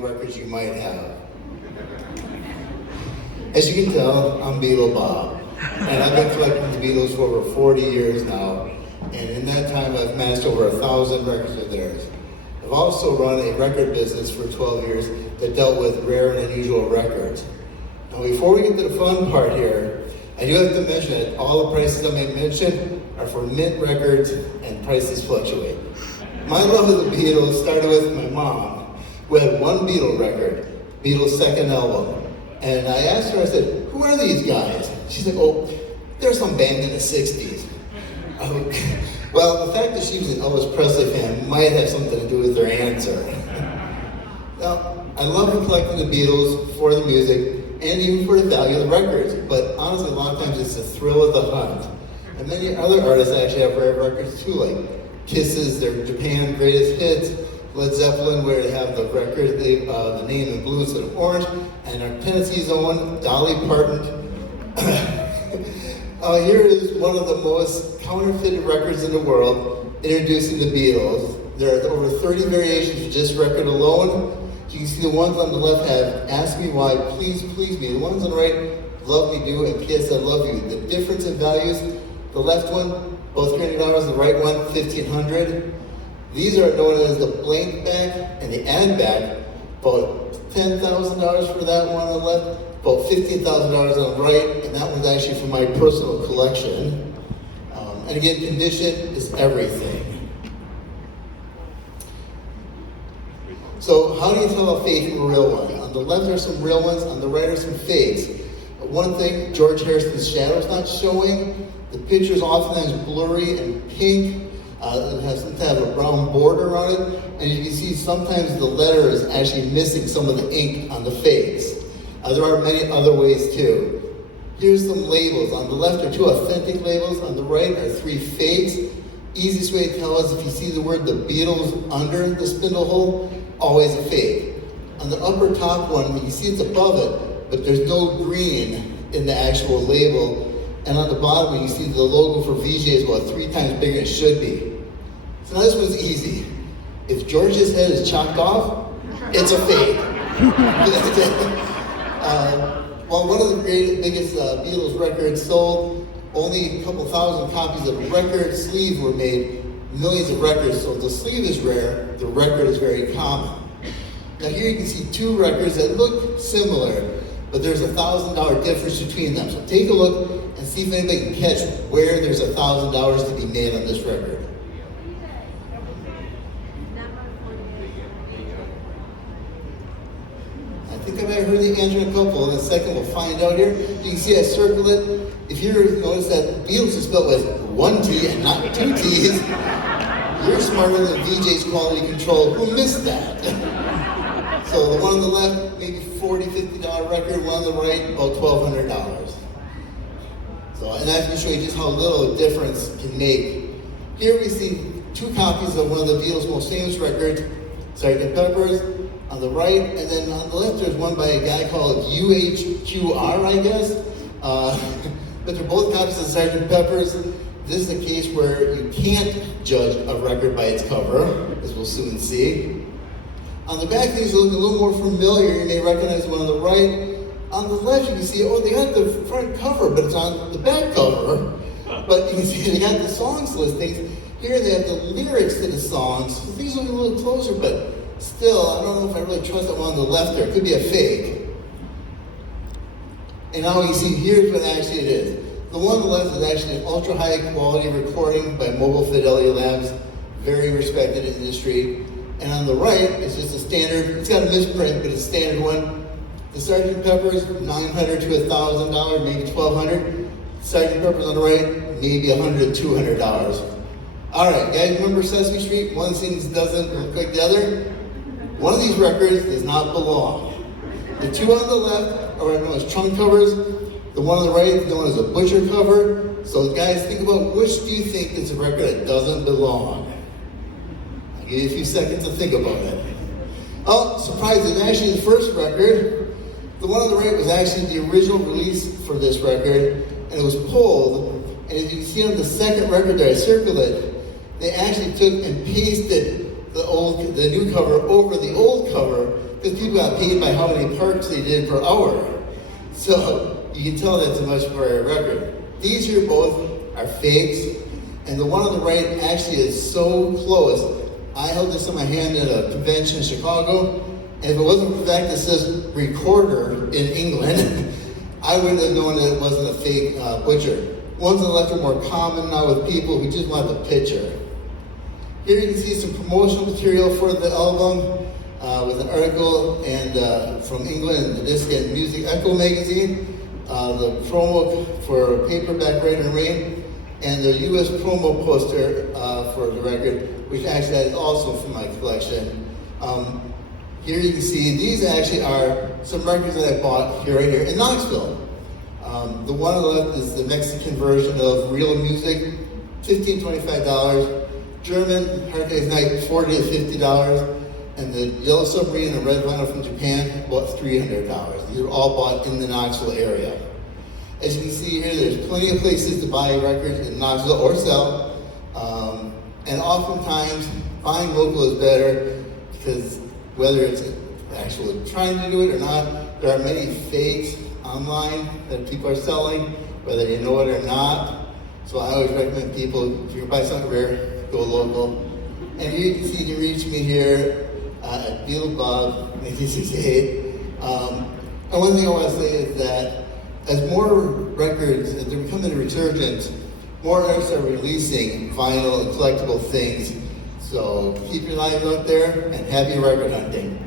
Beatle records you might have. As you can tell, I'm Beatle Bob, and I've been collecting the Beatles for over 40 years now, and in that time I've amassed over 1,000 records of theirs. I've also run a record business for 12 years that dealt with rare and unusual records. Now before we get to the fun part here, I do have to mention that all the prices I may mention are for mint records and prices fluctuate. My love of the Beatles started with my mom, who had one Beatle record, Beatles' second album. And I asked her, I said, who are these guys? She's like, oh, they're some band in the 60s. Well, the fact that she was an Elvis Presley fan might have something to do with her answer. Now, I love collecting the Beatles for the music and even for the value of the records, but honestly, a lot of times it's the thrill of the hunt. And many other artists actually have rare records too, like Kiss's, their Japan Greatest Hits, Led Zeppelin, where they have the record, the name in blue instead of orange, and our Tennessee's own Dolly Parton. Here is one of the most counterfeited records in the world, introducing the Beatles. There are over 30 variations of this record alone. You can see the ones on the left have Ask Me Why, Please Please Me. The ones on the right, Love Me Do, and P.S. I Love You. The difference in values, the left one, both $300, the right one, $1,500. These are known as the blank back and the add back. About $10,000 for that one on the left, about $15,000 on the right, and that one's actually from my personal collection. And again, condition is everything. So how do you tell a fake from a real one? On the left are some real ones, on the right are some fakes. But one thing, George Harrison's shadow's not showing. The picture is oftentimes blurry and pink. It has some kind of a brown border on it. And you can see sometimes the letter is actually missing some of the ink on the fakes. There are many other ways too. Here's some labels. On the left are 2 authentic labels. On the right are 3 fakes. Easiest way to tell is if you see the word the Beatles under the spindle hole, always a fake. On the upper top one, you see it's above it, but there's no green in the actual label. And on the bottom, you see the logo for VJ is about 3 times bigger than it should be. So now this one's easy. If George's head is chopped off, it's a fake. While one of the biggest Beatles records sold, only a couple thousand copies of the record sleeve were made, millions of records. So the sleeve is rare, the record is very common. Now here you can see 2 records that look similar, but there's $1,000 difference between them. So take a look and see if anybody can catch where there's $1,000 to be made on this record. I think I might have heard the answer in a couple. In a second, we'll find out here. You can see I circled it. If you notice that Beatles is spelled with 1 T and not 2 T's, you're smarter than VJ's quality control. Who missed that? So the one on the left, maybe $40, $50 record. One on the right, about $1,200. So, and I can show you just how little a difference can make. Here we see 2 copies of one of the Beatles' most famous records, Sgt. Pepper's, on the right, and then on the left there's one by a guy called UHQR, I guess. But they're both copies of Sgt. Pepper's. This is a case where you can't judge a record by its cover, as we'll soon see. On the back, things look a little more familiar. You may recognize the one on the right. On the left, you can see, oh, they got the front cover, but it's on the back cover. But you can see they got the songs listings. Here they have the lyrics to the songs. So these look a little closer, but still, I don't know if I really trust that one on the left there. It could be a fake. And now you see, here's what actually it is. The one on the left is actually an ultra high quality recording by Mobile Fidelity Labs, very respected industry. And on the right, it's just a standard, it's got a misprint, but it's a standard one. The Sgt. Pepper's, $900 to $1,000, maybe $1,200. Sgt. Pepper's on the right, maybe $100 to $200. All right, guys, remember Sesame Street? One thing doesn't look like the other. One of these records does not belong. The 2 on the left are known as trunk covers. The one on the right is known as a butcher cover. So guys, think about which do you think is a record that doesn't belong? I'll give you a few seconds to think about it. Oh, surprisingly, actually the first record, the one on the right was actually the original release for this record, and it was pulled. And as you can see on the second record there, I circled it, they actually took and pasted the new cover over the old cover because people got paid by how many parks they did per hour. So you can tell that's a much better record. These here both are fakes, and the one on the right actually is so close. I held this in my hand at a convention in Chicago, and if it wasn't for the fact that it says recorder in England, I wouldn't have known that it wasn't a fake butcher. Ones on the left are more common now with people who just want the picture. Here you can see some promotional material for the album with an article and from England, the Disc and Music Echo magazine, the promo for Paperback Rain and Rain, and the US promo poster for the record, which actually is also from my collection. Here you can see these actually are some records that I bought right here in Knoxville. The one on the left is the Mexican version of Real Music, $15, $25. German Hard Day's Night, $40 to $50. And the Yellow Submarine and Red Vinyl from Japan, about $300. These are all bought in the Knoxville area. As you can see here, there's plenty of places to buy records in Knoxville or sell. And oftentimes, buying local is better because whether it's actually trying to do it or not, there are many fakes online that people are selling, whether you know it or not. So I always recommend people, if you're gonna buy something rare, go local. And here you can see you can reach me here at Beatles Bob 1968. And one thing I want to say is that as more records, as they're becoming a resurgence, more artists are releasing vinyl and collectible things. So keep your eyes out there and happy record hunting.